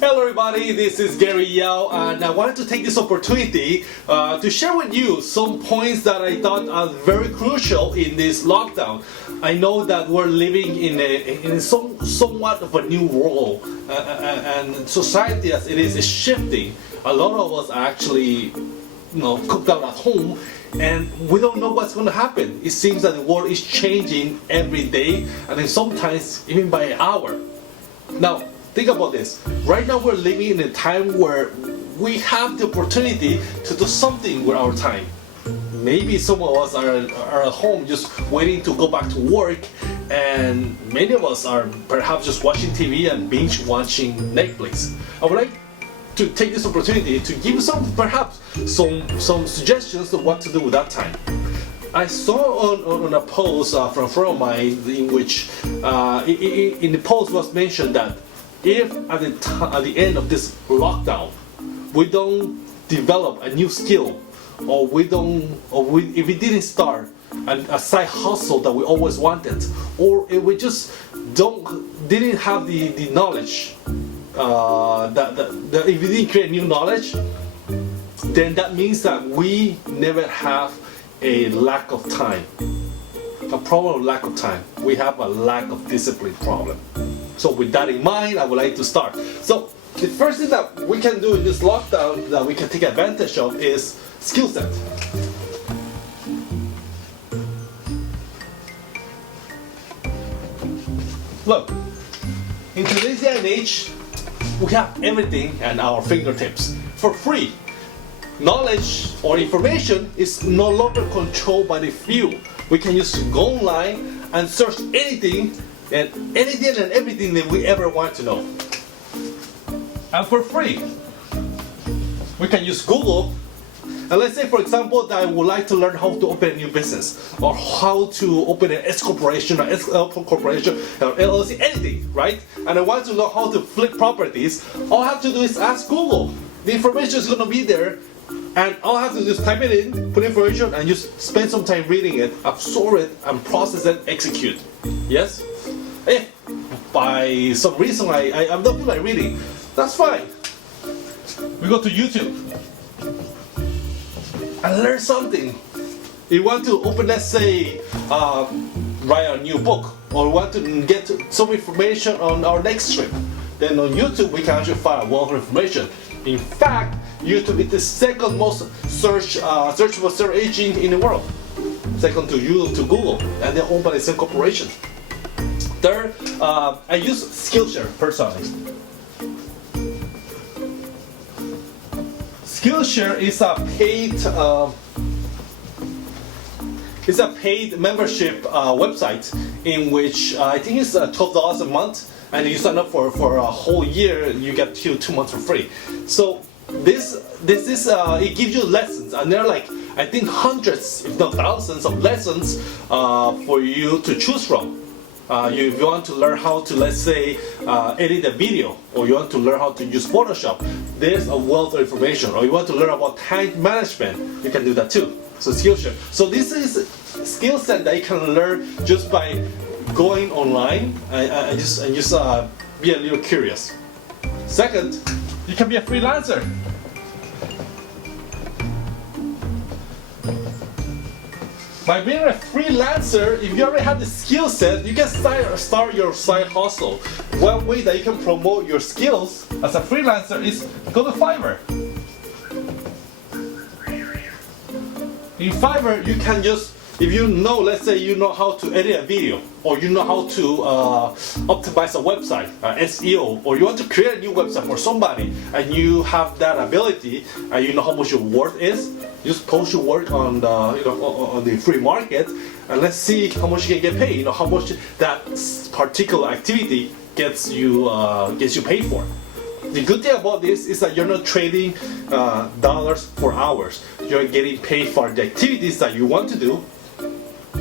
Hello everybody, this is Gary Yao, and I wanted to take this opportunity to share with you some points that I thought are very crucial in this lockdown. I know that we're living in somewhat of a new world, and society as it is shifting. A lot of us are actually cooked out at home, and we don't know what's going to happen. It seems that the world is changing every day, and then sometimes even by an hour. Now, think about this. Right now we're living in a time where we have the opportunity to do something with our time. Maybe some of us are at home just waiting to go back to work, and many of us are perhaps just watching TV and binge watching Netflix. I would like to take this opportunity to give perhaps some suggestions of what to do with that time. I saw on a post from a friend of mine in which in the post was mentioned that if at the end of this lockdown we don't develop a new skill, or if we didn't start a side hustle that we always wanted, or if we just didn't have the knowledge, that if we didn't create new knowledge, then that means that we never have a lack of time. A problem of lack of time. We have a lack of discipline problem. So with that in mind, I would like to start. So the first thing that we can do in this lockdown that we can take advantage of is skill set. Look, in today's day and age, we have everything at our fingertips for free. Knowledge or information is no longer controlled by the few. We can just go online and search anything and everything that we ever want to know. And for free. We can use Google. And let's say, for example, that I would like to learn how to open a new business, or how to open an S corporation, or SL corporation, or LLC, anything, right? And I want to know how to flip properties. All I have to do is ask Google. The information is going to be there, and all I have to do is type it in, put information, and just spend some time reading it, absorb it, and process it, execute. Yes? If by some reason I'm not good at reading, that's fine. We go to YouTube and learn something. You want to open, let's say, write a new book, or want to get some information on our next trip, then on YouTube we can actually find a wealth of information. In fact, YouTube is the second most searchable search engine in the world, second to Google, and they're owned by the same corporation. Third, I use Skillshare personally. Skillshare is a paid membership website in which I think it's $12 a month, and you sign up for a whole year, you get 2 months for free. So this is it gives you lessons, and there are like I think hundreds, if not thousands, of lessons for you to choose from. If you want to learn how to, let's say, edit a video, or you want to learn how to use Photoshop, there's a wealth of information. Or you want to learn about time management, you can do that too. So Skillshare. So this is a skill set that you can learn just by going online and just be a little curious. Second, you can be a freelancer. By being a freelancer, if you already have the skill set, you can start your side hustle. One way that you can promote your skills as a freelancer is go to Fiverr. In Fiverr, you can just, if you know, let's say you know how to edit a video, or you know how to optimize a website, SEO, or you want to create a new website for somebody, and you have that ability, and you know how much your worth is, just post your work on the on the free market, and let's see how much you can get paid. How much that particular activity gets you paid for. The good thing about this is that you're not trading dollars for hours. You're getting paid for the activities that you want to do,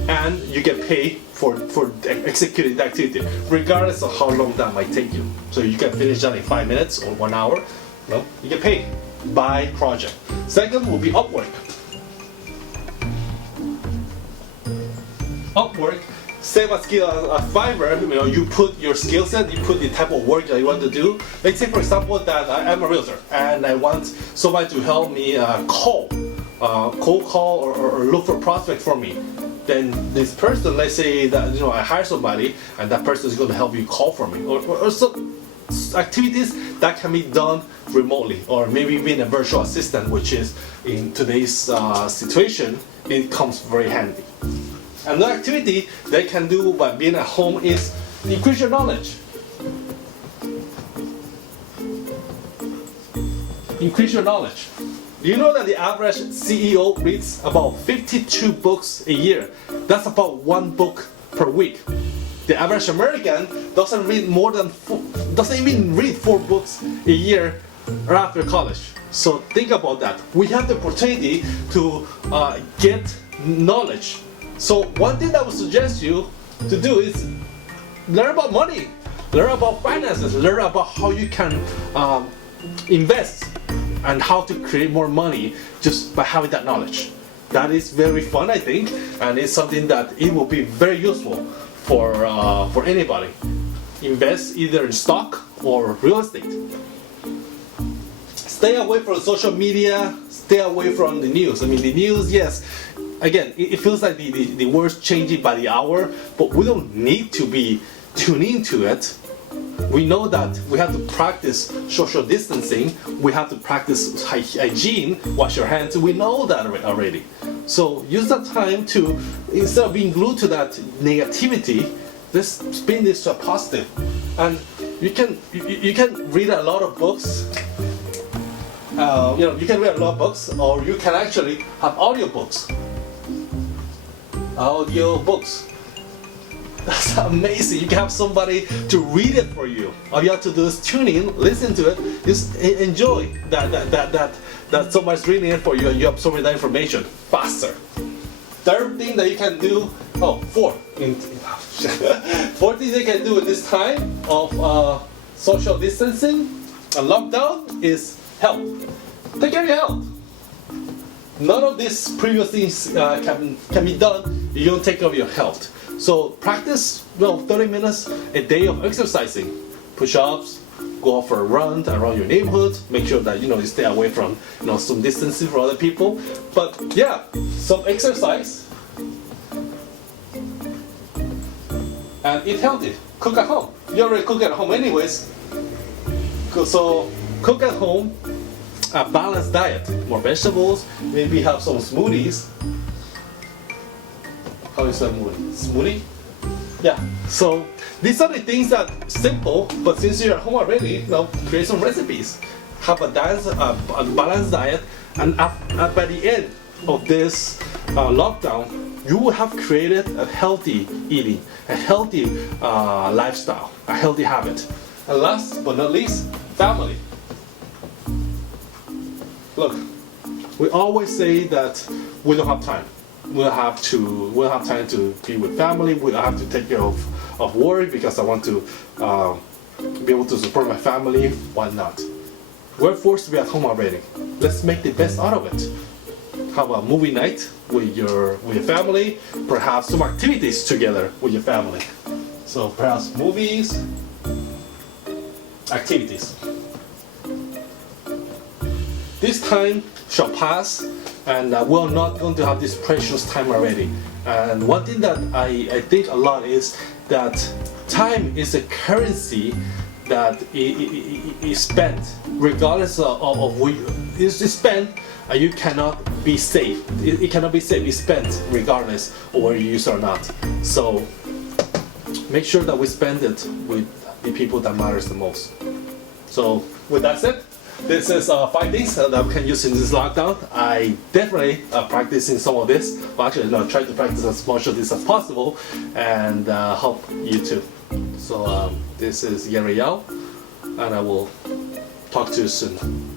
and you get paid for executing the activity, regardless of how long that might take you. So you can finish that in 5 minutes or 1 hour. No, you get paid by project. Second will be Upwork. Upwork same as skill as Fiverr, you put your skill set, you put the type of work that you want to do. Let's say, for example, that I'm a realtor and I want somebody to help me cold call or look for prospect for me. Then this person, let's say that I hire somebody and that person is going to help you call for me, or some activities that can be done remotely, or maybe being a virtual assistant, which is in today's situation, it comes very handy. Another activity they can do by being at home is increase your knowledge. Increase your knowledge. Do you know that the average CEO reads about 52 books a year? That's about 1 book per week. The average American doesn't even read 4 books a year right after college. So think about that. We have the opportunity to get knowledge. So one thing that I would suggest you to do is learn about money, learn about finances, learn about how you can invest and how to create more money just by having that knowledge. That is very fun, I think, and it's something that it will be very useful for anybody. Invest either in stock or real estate. Stay away from social media, stay away from the news. I mean, the news, yes, again, it feels like the world's changing by the hour, but we don't need to be tuned into it. We know that we have to practice social distancing, we have to practice hygiene, wash your hands, we know that already. So use that time to, instead of being glued to that negativity, let's spin this to a positive. And you can read a lot of books. You can read a lot of books, or you can actually have audiobooks. That's amazing. You can have somebody to read it for you. All you have to do is tune in, listen to it, just enjoy that somebody's reading it for you and you absorb that information faster. Third thing that you can do, fourth thing you can do at this time of social distancing and lockdown is health. Take care of your health. None of these previous things can be done if you don't take care of your health. So practice 30 minutes a day of exercising, push-ups, go out for a run around your neighborhood. Make sure that you stay away from some distancing from other people. But yeah, some exercise and eat healthy. Cook at home. You already cook at home anyways. So cook at home. A balanced diet, more vegetables, maybe have some smoothies. How is that smoothie? Yeah. So these are the things that simple, but since you're at home already, create some recipes. Have a balanced diet, and by the end of this lockdown, you will have created a healthy eating, a healthy lifestyle, a healthy habit. And last but not least, family. Look, we always say that we don't have time. We'll have time to be with family. We'll have to take care of work because I want to be able to support my family. Why not? We're forced to be at home already. Let's make the best out of it. How about movie night with your family? Perhaps some activities together with your family. So perhaps movies, activities. This time shall pass, and we're not going to have this precious time already. And one thing that I think a lot is that time is a currency that is spent regardless of where it's spent. You cannot be safe. It cannot be safe. It's spent regardless of whether you use it or not. So make sure that we spend it with the people that matters the most. So with that said, this is 5 things that we can use in this lockdown. I definitely practicing some of this. Well, actually, try to practice as much of this as possible, and help you too. So this is Gary Yao, and I will talk to you soon.